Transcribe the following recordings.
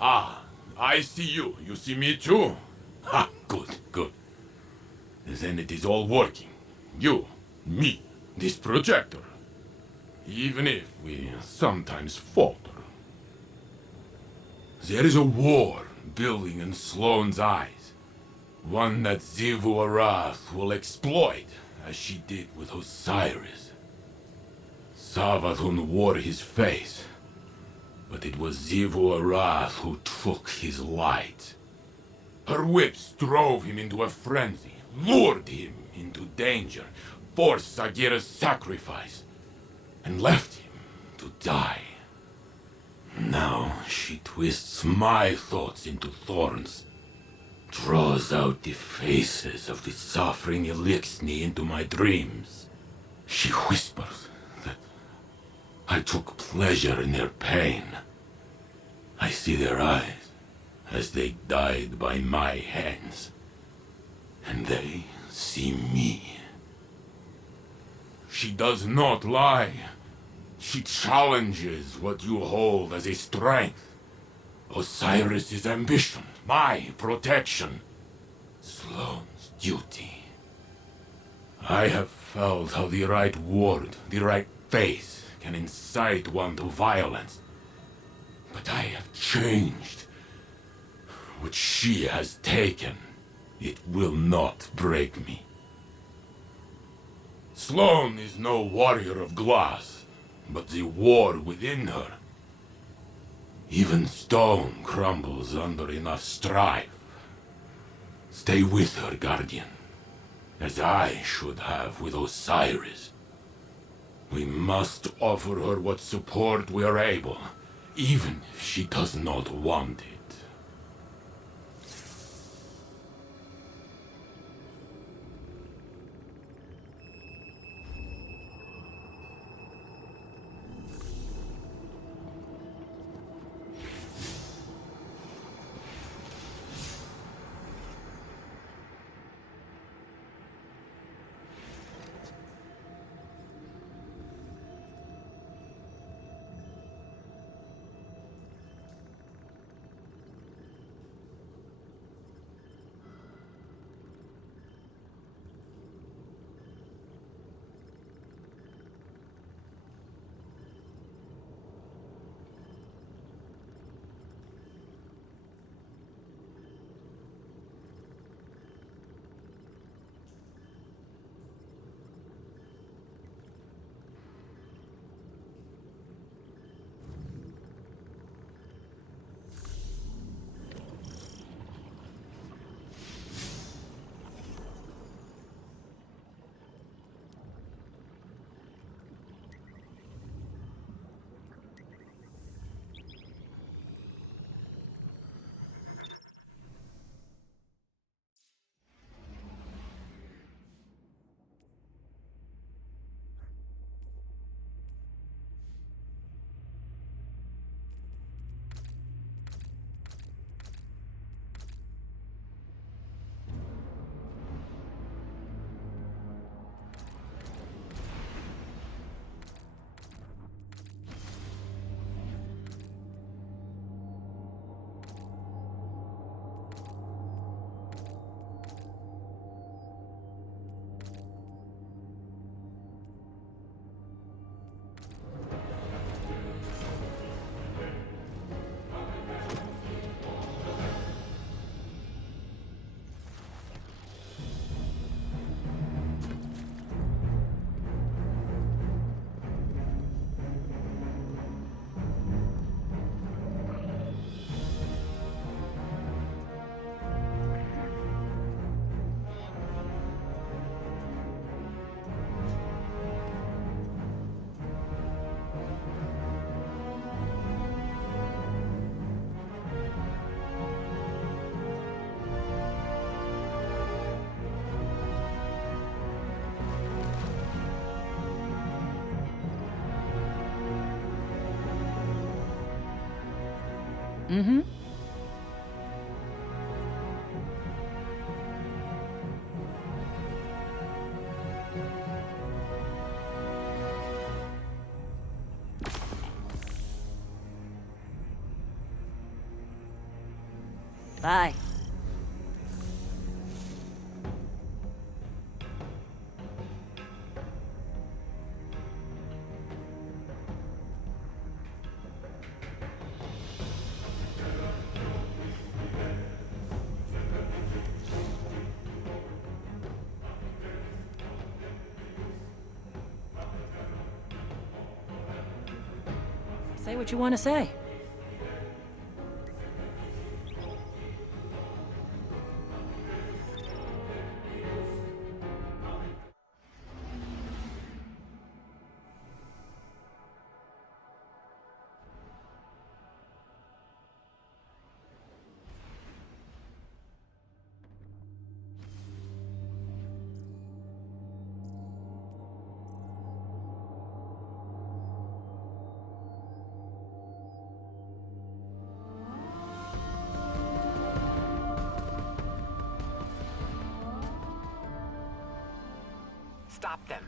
Ah, I see you. You see me too? Ha, good, good. Then it is all working. You, me, this projector. Even if we sometimes falter. There is a war building in Sloane's eyes. One that Xivu Arath will exploit, as she did with Osiris. Savathun wore his face, but it was Xivu Arath who took his light. Her whips drove him into a frenzy, lured him into danger, forced Sagira's sacrifice, and left him to die. Now she twists my thoughts into thorns, draws out the faces of the suffering Elixni into my dreams. She whispers that I took pleasure in their pain. I see their eyes as they died by my hands, and they see me. She does not lie. She challenges what you hold as a strength. Osiris' ambition, my protection, Sloane's duty. I have felt how the right word, the right face, can incite one to violence. But I have changed. What she has taken, it will not break me. Sloane is no warrior of glass, but the war within her. Even stone crumbles under enough strife. Stay with her, Guardian, as I should have with Osiris. We must offer her what support we are able, even if she does not want it. Mm-hmm. Bye. Say what you want to say. Stop them.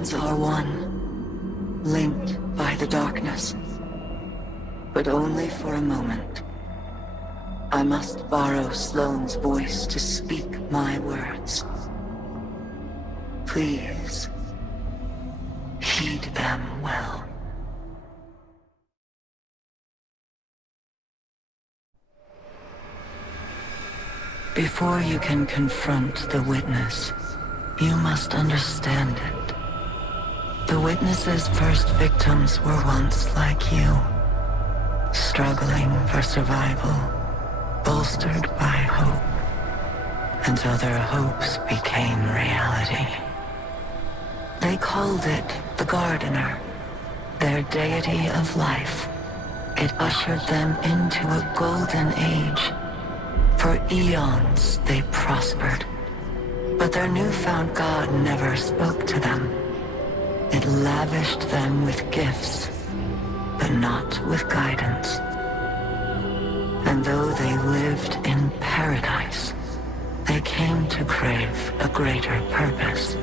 humans are one, linked by the darkness. But only for a moment. I must borrow Sloane's voice to speak my words. Please, heed them well. Before you can confront the witness, you must understand it. The witness's first victims were once like you, struggling for survival, bolstered by hope, until their hopes became reality. They called it the Gardener, their deity of life. It ushered them into a golden age. For eons they prospered, but their newfound god never spoke to them. It lavished them with gifts, but not with guidance. And though they lived in paradise, they came to crave a greater purpose.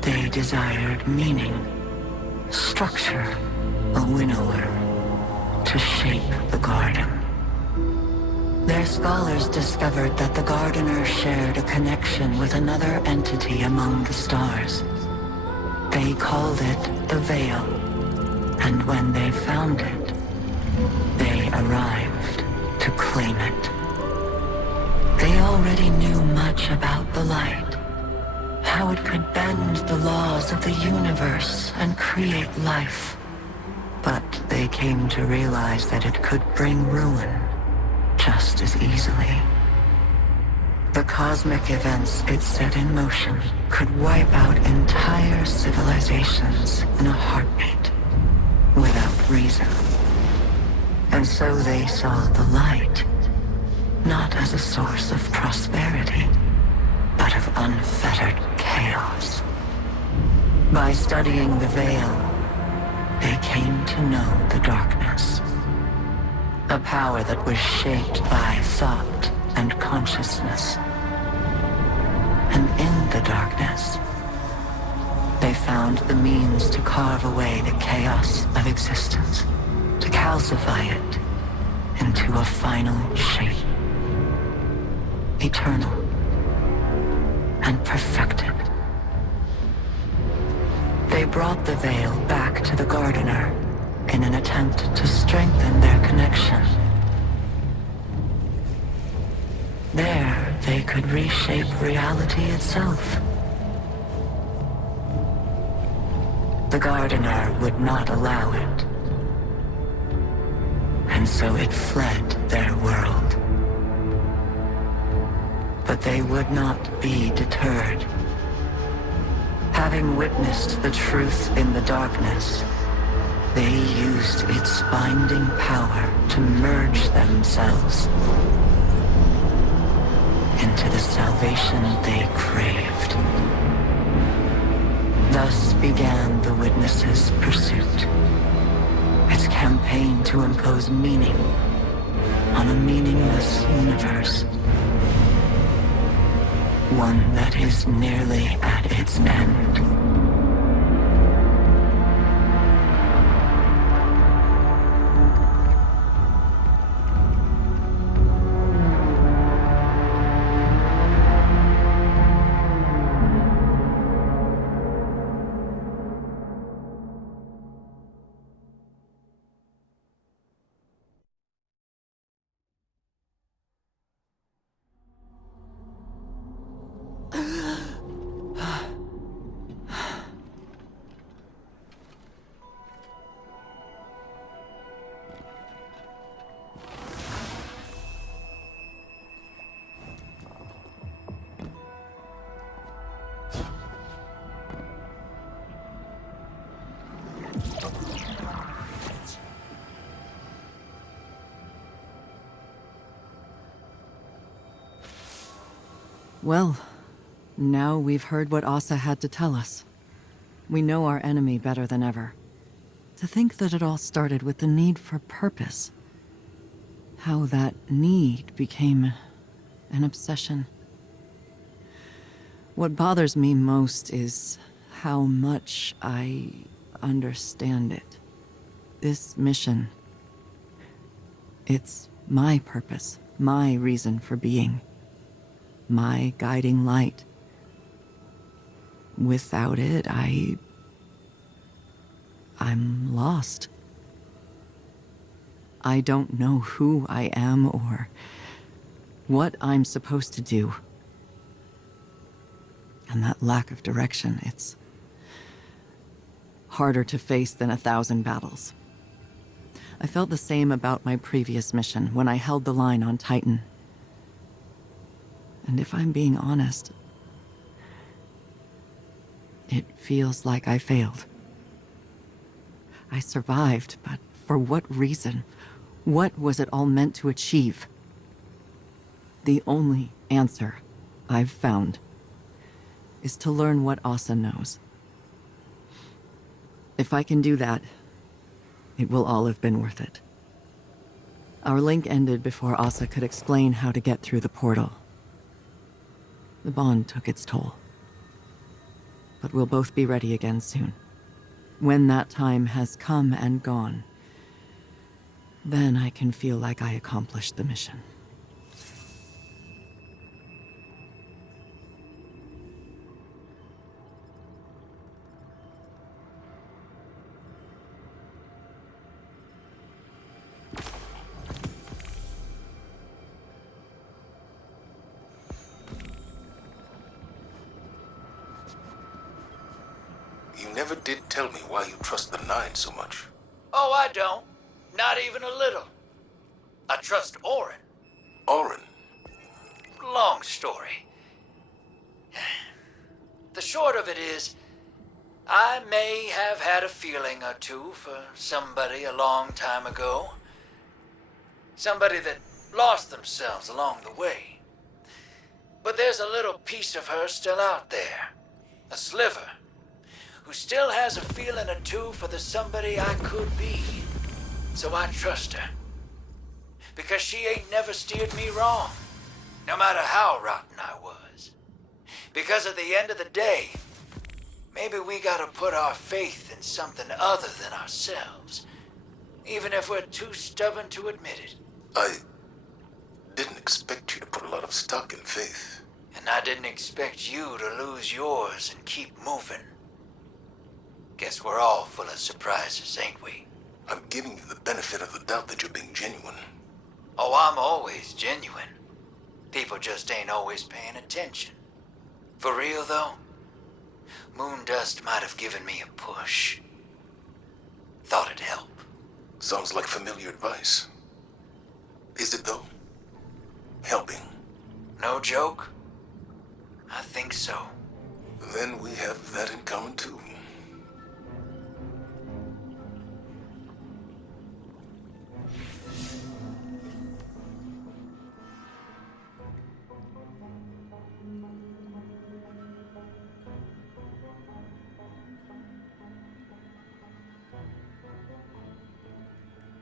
They desired meaning, structure, a winnower, to shape the garden. Their scholars discovered that the Gardener shared a connection with another entity among the stars. They called it the Veil, and when they found it, they arrived to claim it. They already knew much about the light, how it could bend the laws of the universe and create life. But they came to realize that it could bring ruin just as easily. The cosmic events it set in motion could wipe out entire civilizations in a heartbeat, without reason. And so they saw the light, not as a source of prosperity, but of unfettered chaos. By studying the Veil, they came to know the darkness. A power that was shaped by thought and consciousness. And in the darkness, they found the means to carve away the chaos of existence, to calcify it into a final shape, eternal and perfected. They brought the Veil back to the Gardener in an attempt to strengthen their connection. There, they could reshape reality itself. The Gardener would not allow it, and so it fled their world. But they would not be deterred. Having witnessed the truth in the darkness, they used its binding power to merge themselves into the salvation they craved. Thus began the Witness's pursuit, its campaign to impose meaning on a meaningless universe, one that is nearly at its end. Well, now we've heard what Asa had to tell us. We know our enemy better than ever. To think that it all started with the need for purpose. How that need became an obsession. What bothers me most is how much I understand it. This mission, it's my purpose, my reason for being, my guiding light. Without it, I'm lost. I don't know who I am or what I'm supposed to do. And that lack of direction, it's harder to face than 1,000 battles. I felt the same about my previous mission when I held the line on Titan. And if I'm being honest, it feels like I failed. I survived, but for what reason? What was it all meant to achieve? The only answer I've found is to learn what Asa knows. If I can do that, it will all have been worth it. Our link ended before Asa could explain how to get through the portal. The bond took its toll. But we'll both be ready again soon. When that time has come and gone, then I can feel like I accomplished the mission. You never did tell me why you trust the Nine so much. Oh, I don't. Not even a little. I trust Orin. Orin. Long story. The short of it is, I may have had a feeling or two for somebody a long time ago. Somebody that lost themselves along the way. But there's a little piece of her still out there. A sliver. Who still has a feeling or two for the somebody I could be. So I trust her. Because she ain't never steered me wrong, no matter how rotten I was. Because at the end of the day, maybe we gotta put our faith in something other than ourselves, even if we're too stubborn to admit it. I didn't expect you to put a lot of stock in faith. And I didn't expect you to lose yours and keep moving. Guess we're all full of surprises, ain't we? I'm giving you the benefit of the doubt that you're being genuine. Oh, I'm always genuine. People just ain't always paying attention. For real, though, Moondust might have given me a push. Thought it'd help. Sounds like familiar advice. Is it, though? Helping? No joke? I think so. Then we have that in common, too.